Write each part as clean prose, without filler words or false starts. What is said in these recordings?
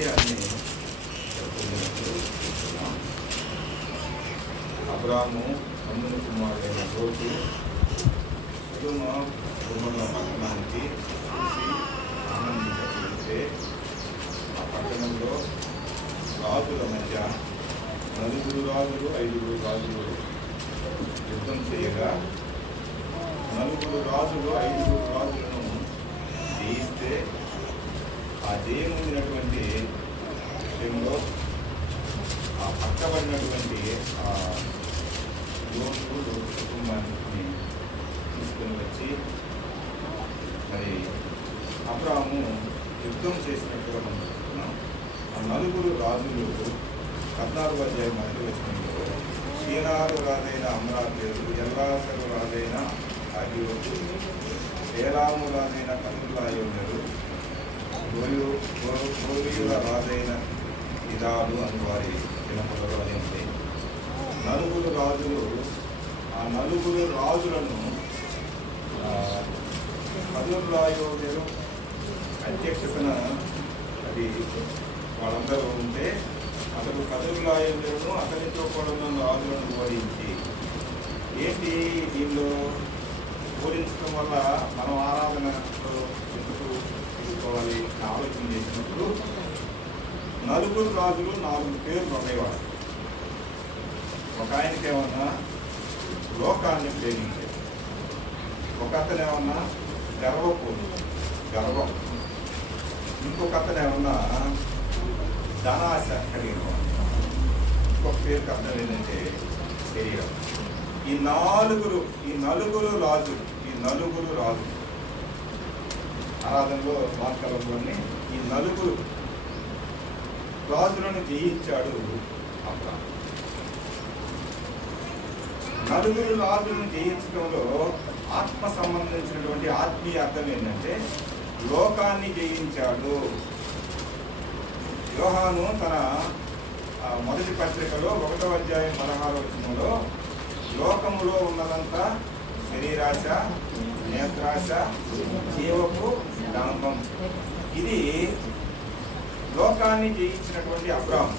విషయాన్ని చెప్పుకున్నప్పుడు చూస్తున్నాం. అబ్రాము తమ్ముని కుమారుడైన లోతు సొదొమ గొమొర్రా పట్టణానికి చూసి ఆనందించగలిగితే ఆ పట్టణంలో రాజుల మధ్య 4 రాజులు 5 రాజులు యుద్ధం చేయగా 4 రాజులు 5 రాజులను జయిస్తే ఆ జయముందినటువంటి విషయంలో ఆ పక్కబడినటువంటి ఆ యోధుడు కుటుంబాన్ని తీసుకొని వచ్చి మరి అబ్రాము యుద్ధం చేసినట్టుగా మనం చెప్తున్నాం. ఆ 4 రాజులు 14వ అధ్యాయం 1వ వచనంలో షీనారు రాజైన అమ్రాపేరు, ఎల్లాసరు రాజైన అబీయోకు, ఏలాము రాజైన కతుర్లాయోనరు, గోరీయుల రాజైన ఇదాలు అని వారి దినపదలు అని ఉంది. 4 రాజులు, ఆ 4 రాజులను కతుర్లాయోనరు అధ్యక్షతన అది వాళ్ళందరూ ఉంటే అతడు కతుర్లాయోనరును అతనితో కూడా రాజులను ఓడించి ఏంటి దీనిలో ఓడించడం వల్ల మనం ఆరాధనలో ఎందుకు తీసుకోవాలి ఆలోచన చేసినప్పుడు 4 రాజులు 4 పేర్లు ఉండేవాడు. ఒక ఆయనకి ఏమన్నా లోకాన్ని ప్రేమించే, ఒక అతను ఏమన్నా గర్వం, ఇంకొక అతను ఏమన్నా ధనాశ కలిగిన వాడు, ఇంకొక పేరుకి అర్థం ఏంటంటే శరీరం. ఈ నలుగురు రాజులు ఆరాధనలో వాక్యాలలోని ఈ 4 రాజులను జయించాడు అబ్రాము. 4 రాజులను జయించడంలో ఆత్మ సంబంధించినటువంటి ఆత్మీయ అర్థం ఏంటంటే లోకాన్ని జయించాడు. యోహాను తన మొదటి పత్రికలో 1వ అధ్యాయం 16వ వచనంలో లోకములో ఉన్నదంతా శరీరాశ, నేత్రాశ, జీవపు డంబం. ఇది లోకాన్ని జయించినటువంటి అబ్రాము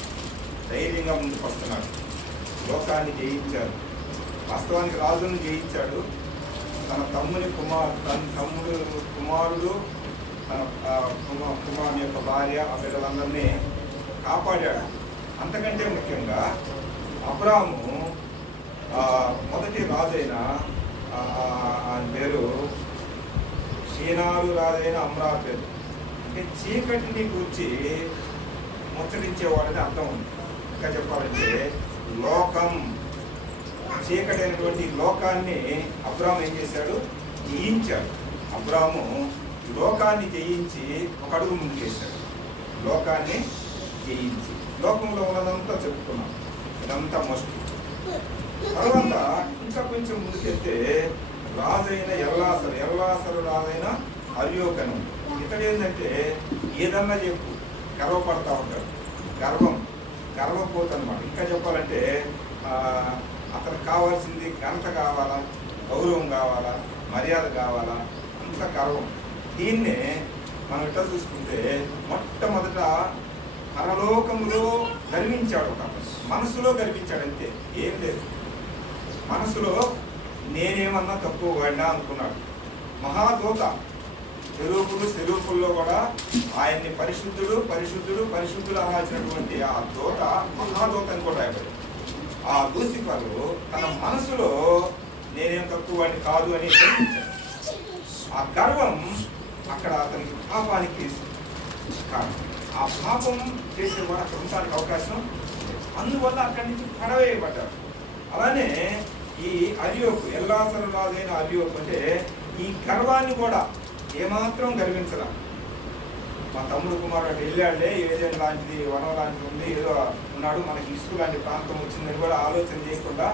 ధైర్యంగా ముందుకు వస్తున్నాడు. లోకాన్ని జయించాడు. వాస్తవానికి రాజును జయించాడు. తన తమ్ముడు కుమారుడు, తన కుమారుని యొక్క భార్య, ఆ పిల్లలందరినీ కాపాడాడు. అంతకంటే ముఖ్యంగా అబ్రాము మొదటి రాజైన ఆయన పేరు షీనారు రాజైన అమ్రాపేరు, అంటే చీకటిని కూర్చి ముచ్చటించేవాడని అర్థం ఉంది. ఇంకా చెప్పాలంటే లోకం, చీకటి అయినటువంటి లోకాన్ని అబ్రాము ఏం చేశాడు? జయించాడు. అబ్రాము లోకాన్ని జయించి ఒక అడుగు ముందుకేశాడు. లోకాన్ని జయించి లోకంలో ఉన్నదంతా చెప్పుకున్నాం, ఇదంతా మోస్ట్. తర్వాత ఇంకా కొంచెం ముందుకెళ్తే రాజైన ఎల్లాసరు రాజైన అర్యోకను. ఇతడు ఏంటంటే ఏదన్నా చెప్పు గర్వపడతా ఉంటాడు. గర్వపోతు అనమాట. ఇంకా చెప్పాలంటే అతనికి కావాల్సింది ఘనత కావాలా, గౌరవం కావాలా, మర్యాద కావాలా, అంత గర్వం. దీన్నే మనం ఇట్లా చూసుకుంటే మొట్టమొదట పరలోకంలో గర్వించాడు. ఒక మనసులో గర్వించాడు, అంతే, ఏం లేదు. మనసులో నేనేమన్నా తక్కువ వాడినా అనుకున్నాడు. మహాదూత సెరూపుల్లో కూడా ఆయన్ని పరిశుద్ధుడు అనాల్సినటువంటి ఆ దూత మహాదూత అని కూడా రాయబడింది. ఆ లూసిఫరు తన మనసులో నేనేం తక్కువ వాడిని కాదు అని గర్వించాడు. ఆ గర్వం అక్కడ అతనికి పాపానికి కారణం. ఆ పాపం చేసేవాడు అక్కడ ఉండడానికి అవకాశం, అందువల్ల అక్కడి నుంచి పడవేయబడ్డాడు. అలానే ఈ అర్యోకు, ఎల్లాసరు రాజైన అర్యోకు అంటే ఈ గర్వాన్ని కూడా ఏమాత్రం గర్వించరా. మా తమ్ముడు కుమారుడు వెళ్ళాడే, ఏదైనా లాంటిది వనం లాంటిది ఉంది, ఏదో ఉన్నాడు, మనకి ఇసుకు లాంటి ప్రాంతం వచ్చిందని కూడా ఆలోచన చేయకుండా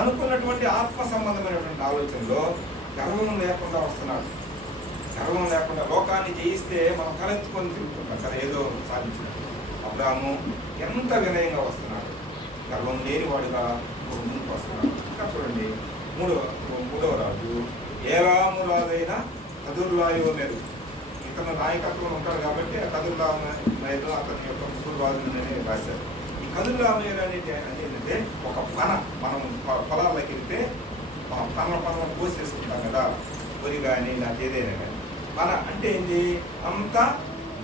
అనుకున్నటువంటి ఆత్మ సంబంధమైనటువంటి ఆలోచనలో గర్వం లేకుండా వస్తున్నాడు. గర్వం లేకుండా లోకాన్ని జయిస్తే మనం తలెత్తుకొని తిరుగుతున్నాం కదా, ఏదో సాధించినట్టు. అబ్రాము ఎంత వినయంగా వస్తున్నాడు, గర్వం లేనివాడుగా ముందుకు వస్తున్నాడు. ఇంకా చూడండి, మూడవ రాజు ఏలాము రాజైన కతుర్లాయోనెరు. ఇతను నాయకత్వం ఉంటాడు కాబట్టి కదుర్లామయ్యలో అతని యొక్క పూర్వాదులని రాశారు. ఈ కదుర్లామయ్య అనేది ఏంటంటే ఒక పన, మనం పొలాల్లోకి వెళ్తే మనం పనులు కోసేసుకుంటాం కదా, పొరి కానీ నాకు ఏదైనా కానీ. పన అంటే ఏంటి? అంతా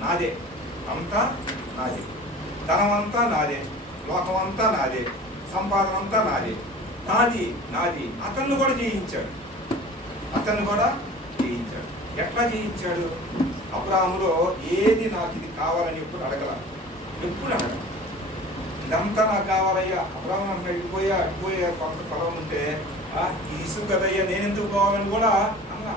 నాదే, అంతా నాదే, ధనం అంతా నాదే, లోకం అంతా నాదే, సంపాదన అంతా నాదే, నాది నాది. అతన్ని కూడా జయించాడు, అతన్ని కూడా జయించాడు. ఎట్లా జయించాడు? అబ్రాహాములో ఏది నాకు ఇది కావాలని ఎప్పుడు అడగల, ఎప్పుడు అడగల. ఇదంతా నాకు కావాలయ్యా. అబ్రాహాము నాకు అడిగిపోయా కొంత పొలం ఉంటే ఇది ఇసుక కదయ్యా, నేను ఎందుకు పోవాలని కూడా అన్నా.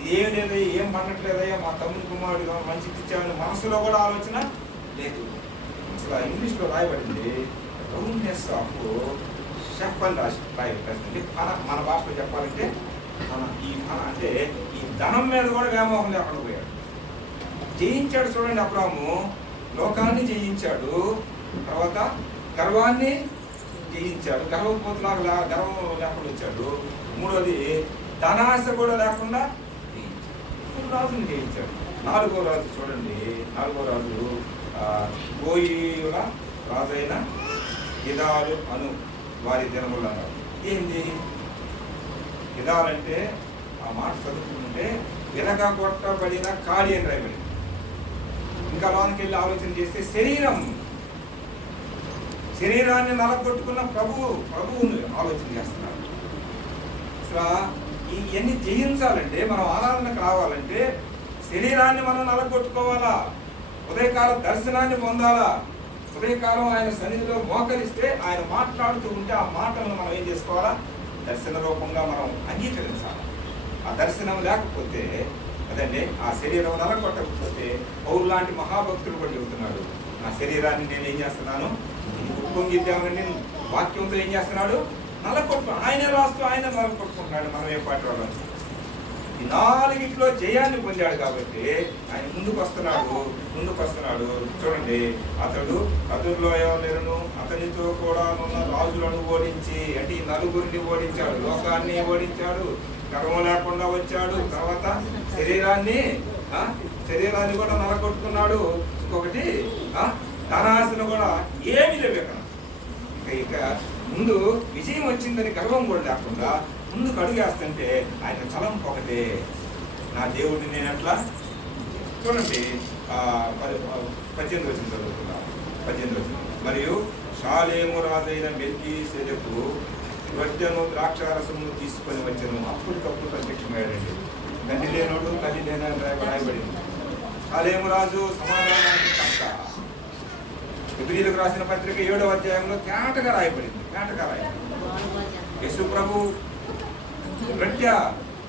ఇదేం లేదయ్యా, ఏం పండట్లేదయ్యా, మా తమ్ముని కుమారుడు మంచిది ఇచ్చామని మనసులో కూడా ఆలోచన లేదు. అసలు ఇంగ్లీష్లో రాయబడింది రౌండ్నెస్ ఆఫ్ షెఫ్ అని రాయబడింది. మన భాషలో చెప్పాలంటే ఈ అంటే ఈ ధనం మీద కూడా వ్యామోహం లేకుండా పోయాడు. జయించాడు. చూడండి, అబ్రాహాము లోకాన్ని జయించాడు, తర్వాత గర్వాన్ని జయించాడు, గర్వపోతులాగా గర్వం లేకుండా వచ్చాడు. మూడోది ధనాశ కూడా లేకుండా జయించాడు, రాజుని జయించాడు. నాలుగో రాజు చూడండి, నాలుగో రాజు గోయిల రాజైన గిదాలు అను వారి దినములు అన్నారు. ఏంది గిదాలంటే? ఆ మాట చదువుకుంటే విరగొట్టబడిన ఖాళీ అని రాయబడింది. ఇంకా లోనికి వెళ్ళి ఆలోచన చేస్తే శరీరాన్ని నలగొట్టుకున్న ప్రభువుని ఆలోచన చేస్తున్నారు. అసలు ఇవన్నీ జయించాలంటే, మనం ఆరాధనకు రావాలంటే శరీరాన్ని మనం నలగొట్టుకోవాలా, ఉదయకాల దర్శనాన్ని పొందాలా. ఉదయకాలం ఆయన సన్నిధిలో మోకరిస్తే ఆయన మాట్లాడుతూ ఉంటే ఆ మాటలను మనం ఏం చేసుకోవాలా? దర్శన రూపంగా మనం అంగీకరించాలి. ఆ దర్శనం లేకపోతే అదండి, ఆ శరీరం నలగొట్టకపోతే పౌరు లాంటి మహాభక్తులు కూడా చెబుతున్నాడు, నా శరీరాన్ని నేను ఏం చేస్తున్నాను, ఉప్పొంగిద్దామని వాక్యంతో ఏం చేస్తున్నాడు? నలగొట్టుకున్నాడు. ఆయనే రాస్తూ ఆయన నలగొట్టుకుంటున్నాడు. మనం ఏ పాటి వాళ్ళం? ఈ నాలుగిట్లో జయాన్ని పొందాడు కాబట్టి ఆయన ముందుకు వస్తున్నాడు. చూడండి, అతడు కదుర్లోయను అతనితో కూడా ఉన్న రాజులను ఓడించి, అంటే ఈ నలుగురిని ఓడించాడు, లోకాన్ని ఓడించాడు, గర్వం లేకుండా వచ్చాడు. తర్వాత శరీరాన్ని కూడా నలగొట్టుకున్నాడు. ఇంకొకటి ధనాశను కూడా ఏమీ లేవు. ఇక ముందు విజయం వచ్చిందని గర్వం కూడా లేకుండా ముందుకు అడుగేస్తుంటే ఆయన తలంపు ఒకటే, నా దేవుడిని నేను ఎట్లా. చూడండి, 18 వచనం చదువుతున్నా. 18 వచనం. మరియు షాలేము రాజైన మెల్కీసెదెకు రొట్టెను ద్రాక్షారసమును తీసుకొని వచ్చాను. అప్పటికప్పుడు ప్రత్యక్షమయ్యాడండి. తండ్రి లేనోడు తల్లి లేనని రాయబడింది. షాలేము రాజు సమాధానానికి తప్ప హెబ్రీయులకు రాసిన పత్రిక 7వ అధ్యాయంలో తేటగా రాయబడింది. యేసు ప్రభు రొట్టె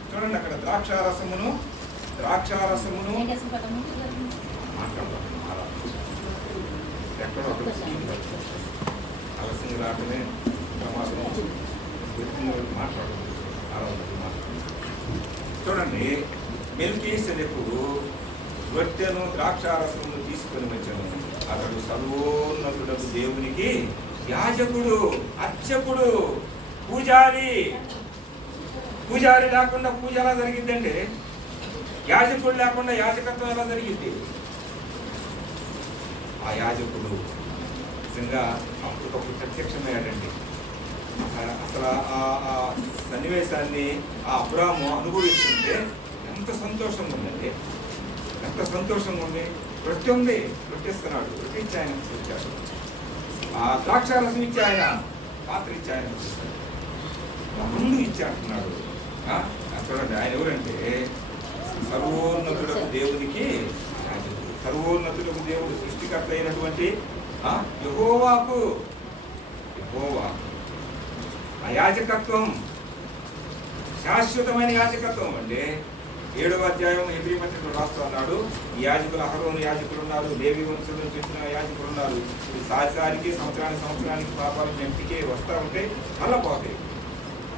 చూడండి, అక్కడ ద్రాక్షారసమును ఎక్కడో ఆలస్యంగా రాకనే మాట్లాడుతుంది. చూడండి, మెల్కీసెదెకు రొట్టెను ద్రాక్షారసమును తీసుకొని వచ్చాను. అతడు సర్వోన్నతుడకు దేవునికి యాజకుడు, అర్చకుడు, పూజారి లేకుండా పూజ ఎలా జరిగిద్దండి? యాజకుడు లేకుండా యాజకత్వం ఎలా జరిగింది? ఆ యాజకుడు నిజంగా అప్పటికప్పుడు ప్రత్యక్షమయ్యాడండి. అసలు ఆ సన్నివేశాన్ని ఆ అబ్రాహాము అనుభవిస్తుంటే ఎంత సంతోషంగా ఉందండి, ఎంత సంతోషంగా ఉంది. రొట్టె ఉంది, రొట్టెస్తున్నాడు, రొట్టె ఇచ్చి ఆయన వచ్చాడు. ఆ ద్రాక్షారసం ఇచ్చి ఆయన పాత్ర ఇచ్చి ఆయన వచ్చేస్తాడు, ముందు ఇచ్చి అంటున్నాడు. చూడండి, ఆయన ఎవరంటే సర్వోన్నతుడకు దేవునికి యాజకుడు. సర్వోన్నతుడకు దేవుడు సృష్టికర్త అయినటువంటి యెహోవా ఆ యాజకత్వం శాశ్వతమైన యాజకత్వం. అంటే 7వ అధ్యాయం హెబ్రీ పత్రికలో రాస్తూ అన్నాడు, ఈ యాజకులు అహరోను యాజకులు ఉన్నారు, లేవి వంశం నుంచి వచ్చిన యాజకులు ఉన్నారు. సారికి సంవత్సరానికి పాపాలు ఎంపికే వస్తూ ఉంటే మళ్ళా పోతాయి.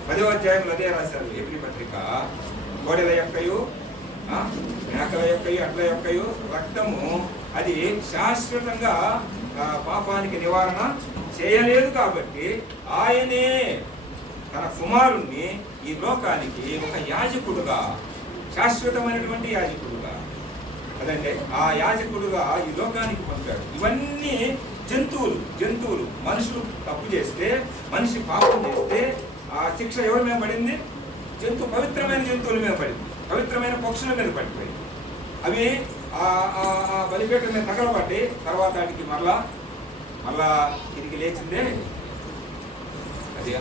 10వ అధ్యాయంలో అదే రాశారు హెబ్రీ పత్రిక. గోడెల యొక్కయు మేకల యొక్కయు అట్ల యొక్కయు రక్తము అది శాశ్వతంగా పాపానికి నివారణ చేయలేదు కాబట్టి ఆయనే తన కుమారుణ్ణి ఈ లోకానికి ఒక యాజకుడుగా, శాశ్వతమైనటువంటి యాజకుడుగా అదంటే ఆ యాజకుడుగా ఈ లోకానికి పంపాడు. ఇవన్నీ జంతువులు మనుషులు తప్పు చేస్తే, మనిషి పాపం చేస్తే ఆ శిక్ష ఎవరి మీద పడింది? పవిత్రమైన జంతువుల మీద పడింది, పవిత్రమైన పక్షుల మీద పడిపోయింది. అవి ఆ బలిపీఠం మీద తగలబట్టి తర్వాత వాటికి మళ్ళా తిరిగి లేచిందే. అది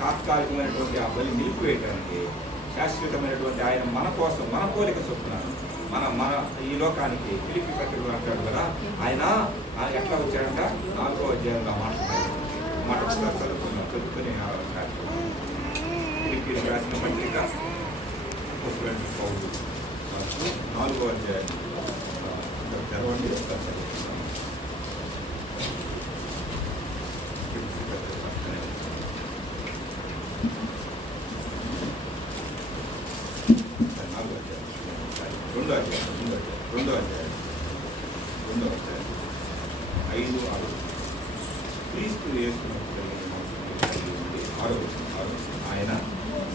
తాత్కాలికమైనటువంటి ఆ బలి నిలిపివేయడానికి శాశ్వతమైనటువంటి ఆయన మన కోసం, మన కోరిక చొప్పున మన ఈ లోకానికి ఫిలిప్పీ పత్రికలో అంటాడు కదా, ఆయన ఎట్లా వచ్చాడంట? 4వ అధ్యాయంలో మాట చదువుకుని ఫిలిప్పీ రాసిన పత్రిక పౌలు 4వ అధ్యాయం చదవండి. రెండో అధ్యాయం 5, 6 క్రీస్తు యేసునకు 6 ఆయన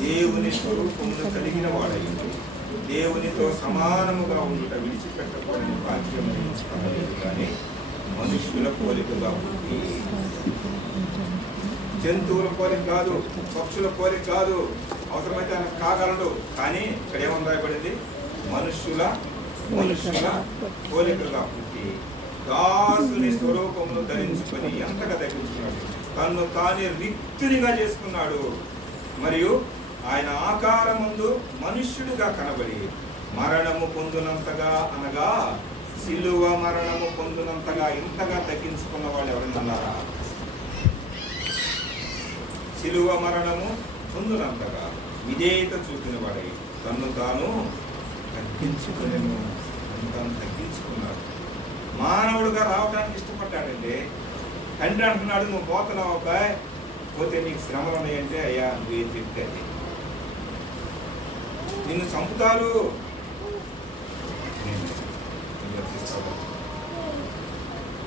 దేవుని స్వరూపమును కలిగిన వాడైంది, దేవునితో సమానముగా ఉండుట విడిచిపెట్టకూడని భాగ్యం ఎంచుకోలేదు, కానీ మనుష్యుల పోలికగా ఉంది. జంతువుల పోలిక కాదు, పక్షుల పోలిక కాదు. అవసరమైతే ఆయన కాగలడు, కానీ ఇక్కడ ఏమని రాయబడింది? మనుష్యుల పోలికగా పుట్టి దాసుని స్వరూపమును ధరించుకొని ఎంతగా తగ్గించుకున్నాడు, తను తానే రిక్తునిగా చేసుకున్నాడు. మరియు ఆయన ఆకారముందు మనుష్యుడిగా కనబడి మరణము పొందునంతగా, అనగా సిలువ మరణము పొందునంతగా ఇంతగా తగ్గించుకున్న వాళ్ళు ఎవరైనా అన్నారా? సిలువ మరణము పొందునంతగా విధేయత చూపిన వాడై తను తాను తగ్గించుకునేను, తను తగ్గించుకున్నాడు. మానవుడుగా రావడానికి ఇష్టపడ్డాడంటే తండ్రి అంటున్నాడు, నువ్వు పోతున్నావు అబ్బాయి, పోతే నీకు శ్రమలు ఉన్నాయంటే, అయ్యా నువ్వేం చెప్తే నిన్ను చంపుతారు,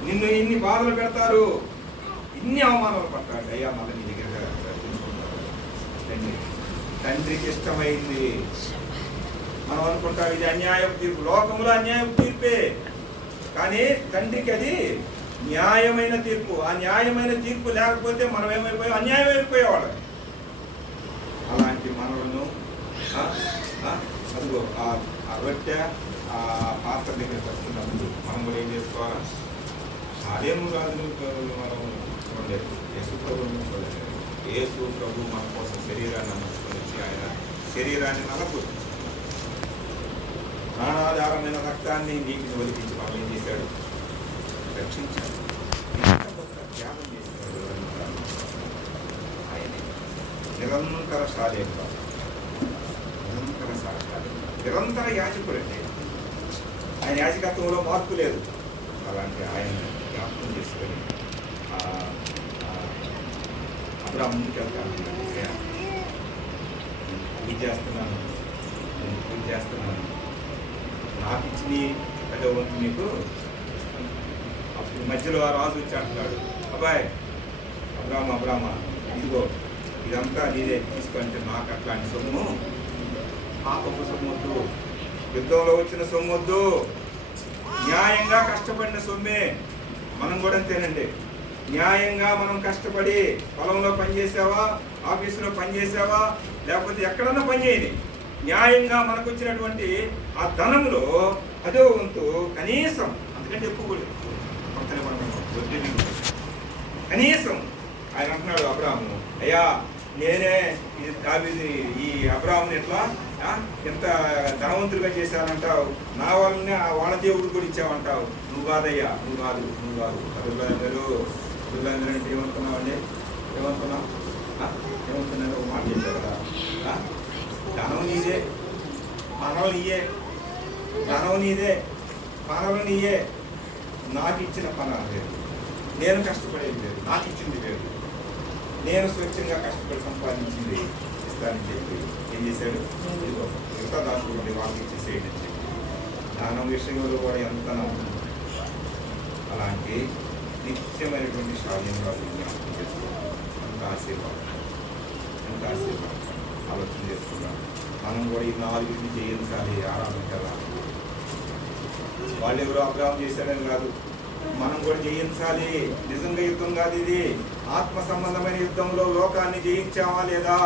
నిన్ను ఇన్ని బాధలు పెడతారు, ఇన్ని అవమానాలు పడతాడు, అయ్యా మళ్ళీ నీ దగ్గర తండ్రికి ఇష్టమైంది. మనం అనుకుంటాం ఇది అన్యాయపు తీర్పు, లోకంలో అన్యాయపు తీర్పే, కానీ తండ్రికి అది న్యాయమైన తీర్పు. ఆ న్యాయమైన తీర్పు లేకపోతే మనం ఏమైపోయాం? అన్యాయం అయిపోయేవాళ్ళం. అలాంటి మనలను అదిగో ఆ రొట్టె ఆ పాత్ర దగ్గరికి వస్తున్నప్పుడు మనం కూడా ఏం చేసుకోవాలా? అదేమో రాజు మనం చూడలేదు, యేసు ప్రభువుని చూడలేదు. యేసు ప్రభు మన కోసం శరీరాన్ని అమర్చుకొని వచ్చి ఆయన శరీరాన్ని నలగొచ్చు, ప్రాణాధారమైన రక్తాన్ని నీటిని ఒలిపించి మనం ఏం చేశాడు? రక్షించాడు. త్యాగం చేశాడు. ఆయన నిరంతర సాధేం కాదు, నిరంతర యాజకుడండి. ఆయన యాజకత్వంలో మార్పు లేదు. అలాంటి ఆయన జ్ఞాపకం చేసుకొని అబ్రాహాము ముందుకు వెళ్తాను, పూజ చేస్తున్నాను, నేను పూజ చేస్తున్నాను, నాకు ఇచ్చిన పెద్ద వంతు నీకు. అప్పుడు మధ్యలో ఆ రాజు వచ్చి అంటున్నాడు, అబ్బాయి అబ్రాహ్మ ఇదిగో ఇదంతా నీదే తీసుకుంటే నాకు అట్లాంటి సొమ్ము, పాపపు సొమ్మొద్దు, యుద్ధంలో వచ్చిన సొమ్మొద్దు, న్యాయంగా కష్టపడిన సొమ్మే. మనం కూడా అంతేనండి, న్యాయంగా మనం కష్టపడి పొలంలో పనిచేసావా, ఆఫీసులో పనిచేసావా, లేకపోతే ఎక్కడన్నా పనిచేయని, న్యాయంగా మనకు వచ్చినటువంటి ఆ ధనంలో అదో వంతు కనీసం, అందుకంటే ఎక్కువ కూడా కనీసం. ఆయన అంటున్నాడు అబ్రాహాము, అయ్యా నేనే ఈ అబ్రాహాముని ఎట్లా ఎంత ధనవంతుడిగా చేశానంటావు, నా వల్లనే వాళ్ళ దేవుడు కూడా ఇచ్చావంటావు. నువ్వు కాదయ్యా, నువ్వు కాదు. అదులందరూ అంటే ఏమనుకున్నావండి? ఏమనుకున్నావు? ఒక మాట చెప్పావు కదా, ధనం నీదే, పనలు నీయే, నాకు ఇచ్చిన పన లేదు, నేను కష్టపడేది లేదు, నాకు ఇచ్చింది లేదు, నేను స్వచ్ఛంగా కష్టపడి సంపాదించింది ఇస్తానని చెప్పి ఏం చేశాడు? ఎంత దాచుకోండి వాళ్ళకి ఇచ్చేసేయండి అని చెప్పి దానం విషయంలో కూడా ఎంత నమ్మకం. అలాంటి నిత్యమైనటువంటి శాల్యంగా జ్ఞాపకం చేసుకోవాలి. అంత ఆశీర్వాదం ఆలోచన చేసుకున్నాం. మనం కూడా ఈ 4 జయించాలి, ఆరాధించాలా. వాళ్ళు ఎవరో అబ్రాహం చేశారని కాదు, మనం కూడా జయించాలి. నిజంగా యుద్ధం కాదు ఇది, ఆత్మ సంబంధమైన యుద్ధంలో లోకాన్ని జయించామా లేదా,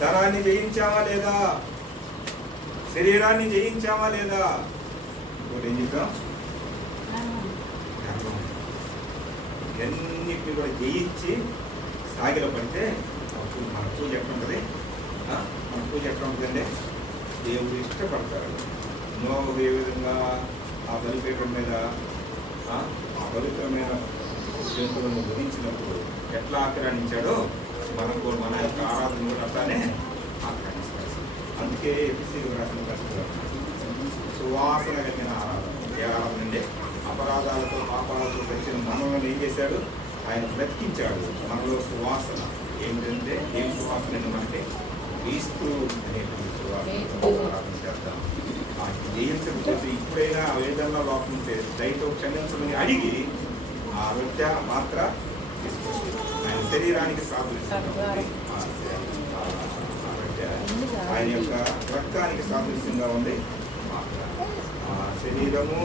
ధనాన్ని జయించామా లేదా, శరీరాన్ని జయించామా లేదా, ఇంకోటి ఏం చెప్పాం, ఇవన్నిటిని కూడా జయించి సాగిల పడితే అప్పుడు మన పూజ ఎక్కడ ఉంటుంది, మన పూజ ఎక్కడ ఉంటుందంటే దేవుడు ఇష్టపడతారు. నోవు ఏ విధంగా ఆ బలిపీఠం మీద ఆ పవిత్రమైన జంతువులను వధించినప్పుడు ఎట్లా ఆక్రమించాడో మనం కూడా మన యొక్క ఆరాధన కూడా అట్లానే ఆక్రమిస్తారు. అందుకే ఎఫెసీయులకు రాసిన పత్రికలో సువాసన కలిగిన ఆరాధన. ఏ ఆరాధన అంటే అపరాధాలతో పాపాలతో తెచ్చిన మనల్ని ఏం చేశాడు, ఆయన బ్రతికించాడు. మనలో సువాసన ఏమిటంటే ఏం సువాసన అంటే క్రీస్తు అనేటువంటి సువాసన ఆరాధన చేస్తాం. జయించకపోతే ఇప్పుడైనా ఏదన్నా లోపం ఉంటే దయతో క్షమించమని అడిగి ఆ రొట్టె మాత్ర తీసుకొచ్చి ఆయన శరీరానికి సాదృశ్యంగా ఉంది. ఆయన యొక్క రక్తానికి సాదృశ్యంగా ఉంది మాత్ర. ఆ శరీరము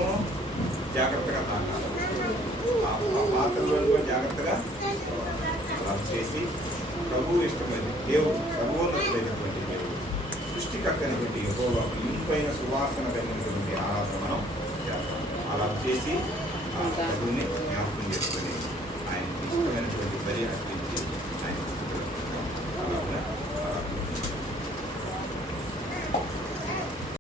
జాగ్రత్తగా తాకాలి, ఆ పాత్రలో కూడా జాగ్రత్తగా అలా చేసి ప్రభువు ఇష్టమైన దేవుడు, ప్రభువున్నటువంటి దేవుడు, సృష్టికర్త అయినటువంటి యెహోవా ఇంపైన సువాసన కలిగినటువంటి ఆరాధన మనం చేస్తాం. అలా చేసి ఆ ప్రభువుని జ్ఞాపకం చేసుకొని ఆయన ఇష్టమైనటువంటి బలి అర్పించి